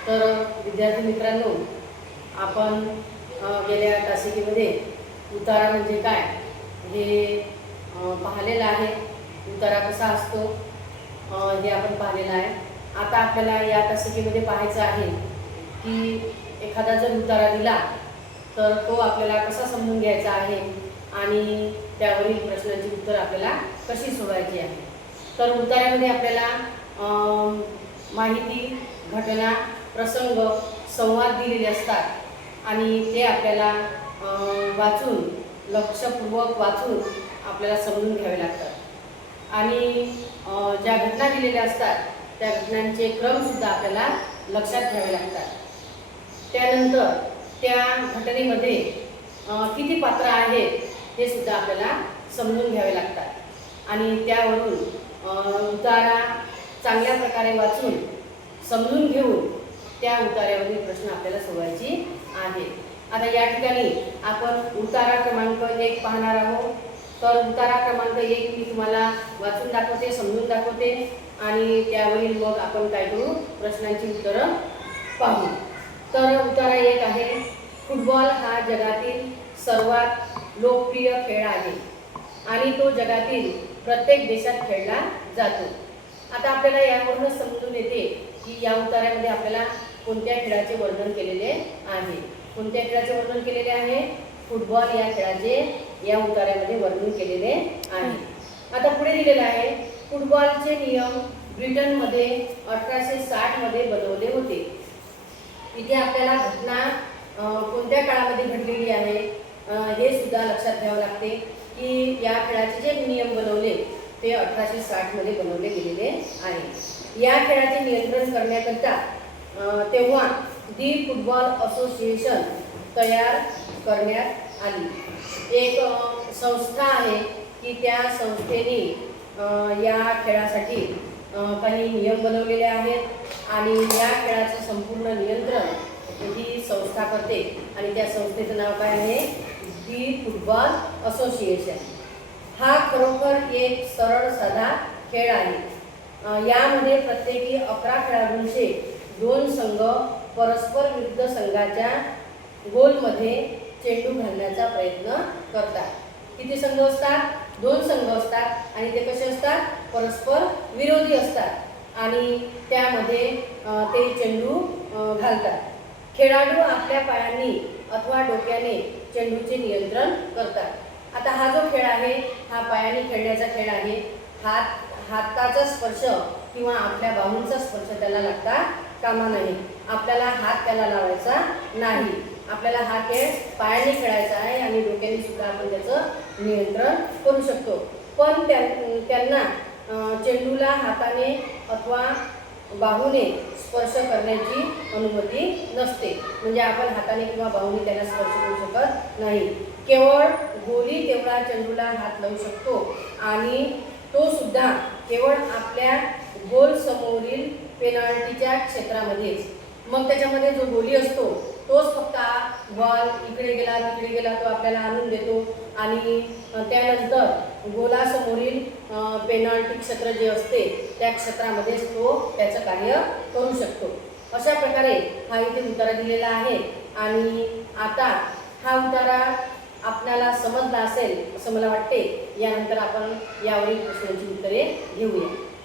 तर विद्यार्थी मित्रांनो, आपण गेल्या तासिकेमध्ये उतारा म्हणजे काय हे पाहिलेलं आहे. उतारा कसा असतो हे आपण पाहिलेलं आहे. आता आपल्याला या तासिकेमध्ये पाहायचं आहे की एखादा जर उतारा दिला तर तो आपल्याला कसा समजून घ्यायचा आहे आणि त्यावरील प्रश्नांची उत्तर आपल्याला कशी सोडवायची आहे. तर उतार्यामध्ये आपल्याला माहिती, घटना, प्रसंग, संवाद दिलेले असतात आणि ते आपल्याला वाचून, लक्षपूर्वक वाचून आपल्याला समजून घ्यावे लागतात. आणि ज्या घटना दिलेल्या असतात त्या घटनांचे क्रमसुद्धा आपल्याला लक्षात घ्यावे लागतात. त्यानंतर त्या घटनेमध्ये किती पात्र आहेत हे सुद्धा आपल्याला समजून घ्यावे लागतात आणि त्यावरून उतारा चांगल्या प्रकारे वाचून समजून घेऊन त्या उतार्यावरील प्रश्न आपल्याला सोडवायचे आहे. आता या ठिकाणी आपण उतारा क्रमांक 1 पाहणार आहोत. तर उतारा क्रमांक 1 मी तुम्हाला वाचून दाखवते, समजून दाखवते आणि त्यावरील मग आपण काय करू, प्रश्नांची उत्तरं पाहू. तर उतारा 1 आहे, फुटबॉल हा जगातील सर्वात लोकप्रिय खेळ आहे आणि तो जगातील प्रत्येक देशात खेळला जातो. आता आपल्याला यावरूनच समजून येते की या उतार्यामध्ये आपल्याला कोणत्या खेळाचे वर्णन केलेले आहे. कोणत्या खेळाचे वर्णन केलेले आहे? फुटबॉल या खेळाचे या उतार्यामध्ये वर्णन केलेले आहे. आता पुढे दिलेलं आहे, फुटबॉलचे नियम ब्रिटनमध्ये 1860 मध्ये बनवले होते. इथे आपल्याला घटना कोणत्या काळामध्ये घडलेली आहे हे सुद्धा लक्षात घ्यावं लागते की या खेळाचे जे नियम बनवले ते 1860 मध्ये बनवले गेलेले आहे. या खेळाचे नियंत्रण करण्याकरिता तेव्हा दी फुटबॉल असोसिएशन तयार करण्यात आली. एक संस्था आहे की त्या संस्थेने या खेळासाठी काही नियम बनवलेले आहेत आणि या खेळाचं संपूर्ण नियंत्रण ही संस्था करते आणि त्या संस्थेचं नाव काय आहे? दी फुटबॉल असोसिएशन. हा खरोखर एक सरळ साधा खेळ आहे. यामध्ये प्रत्येकी 11 खेळाडूंचे 2 संघ परस्पर विरुद्ध संघाच्या गोलमध्ये चेंडू घालण्याचा प्रयत्न करतात. किती संघ असतात? 2 संघ असतात आणि ते कसे असतात? परस्पर विरोधी असतात आणि त्यामध्ये ते चेंडू घालतात. खेळाडू आपल्या पायांनी अथवा डोक्याने चेंडूचे नियंत्रण करतात. आता हा जो खेळ आहे हा पायाने खेळण्याचा खेळ आहे. हाताचा स्पर्श किंवा आपल्या बाहूंचा स्पर्श त्याला लागता कामा नये. आपल्याला हात त्याला लावायचा नाही. आपल्याला हा खेळ पायाने खेळायचा आहे आणि डोक्याने सुद्धा आपण त्याचं नियंत्रण करू शकतो. पण त्यांना चेंडूला हाताने अथवा बाहूने स्पर्श करण्याची अनुमती नसते. म्हणजे आपण हाताने किंवा बाहूने त्याला स्पर्श करू शकत नाही. केवळ गोली तेवढा चेंडूला हात लावू शकतो आणि तो सुद्धा केवळ आपल्या गोल समोरील पेनाल्टीच्या क्षेत्रामध्येच. मग त्याच्यामध्ये जो गोली असतो तोच फक्त बॉल इकडे गेला तिकडे गेला तो आपल्याला आणून देतो आणि त्यानंतर गोलासमोरील पेनाल्टी क्षेत्र जे असते त्या क्षेत्रामध्येच तो त्याचं कार्य करू शकतो. अशा प्रकारे हा इथे उतारा दिलेला आहे आणि आता हा उतारा आपल्याला समजला असेल असं मला वाटते. यानंतर आपण यावरील प्रश्नांची उत्तरे घेऊया.